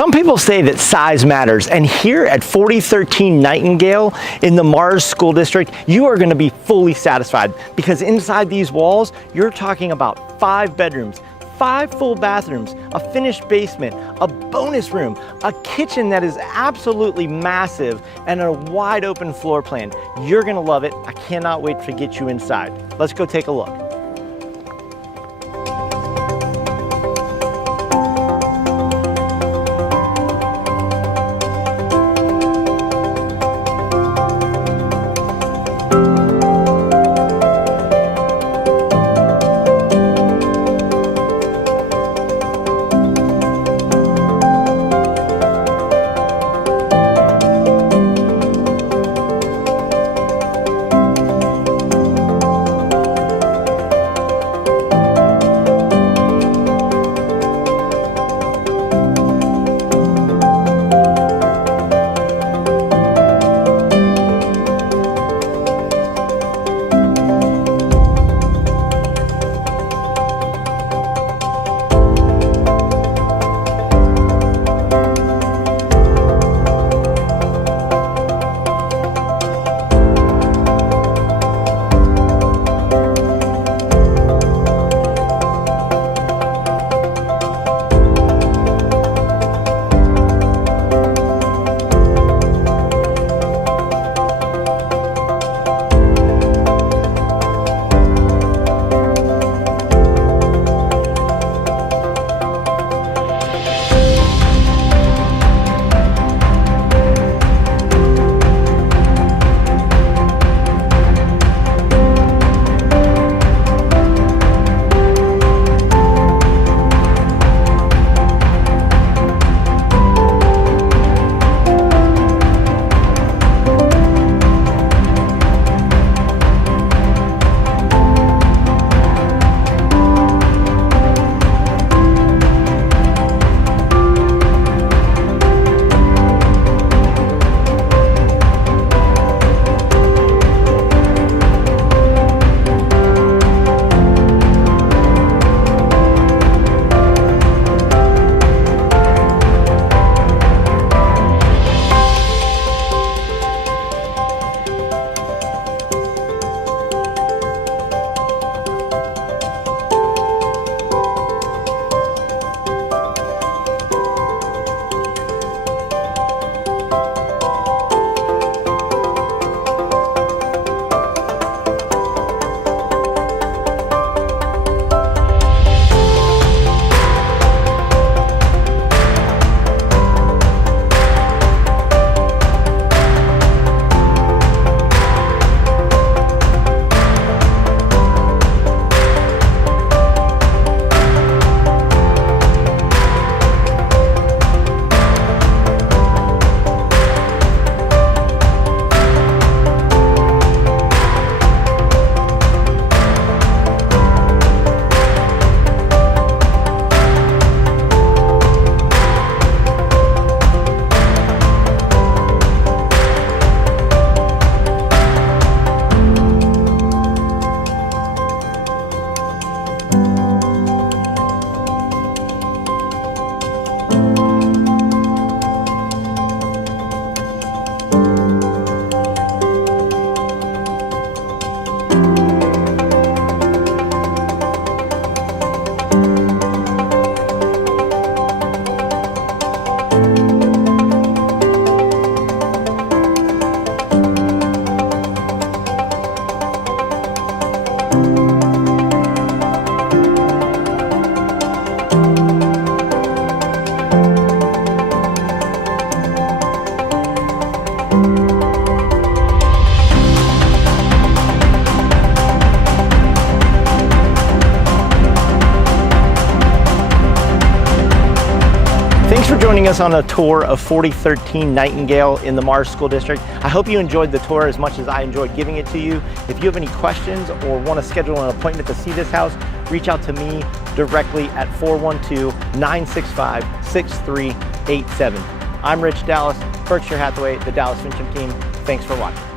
Some people say that size matters, and here at 4013 Nightingale in the Mars School District, you are going to be fully satisfied because inside these walls, you're talking about 5 bedrooms, 5 full bathrooms, a finished basement, a bonus room, a kitchen that is absolutely massive, and a wide open floor plan. You're gonna love it. I cannot wait to get you inside. Let's go take a look. Thanks for joining us on a tour of 4013 Nightingale in the Mars School District. I hope you enjoyed the tour as much as I enjoyed giving it to you. If you have any questions or want to schedule an appointment to see this house, reach out to me directly at 412-965-6387. I'm Rich Dallas, Berkshire Hathaway, the Dallas-Fincham team. Thanks for watching.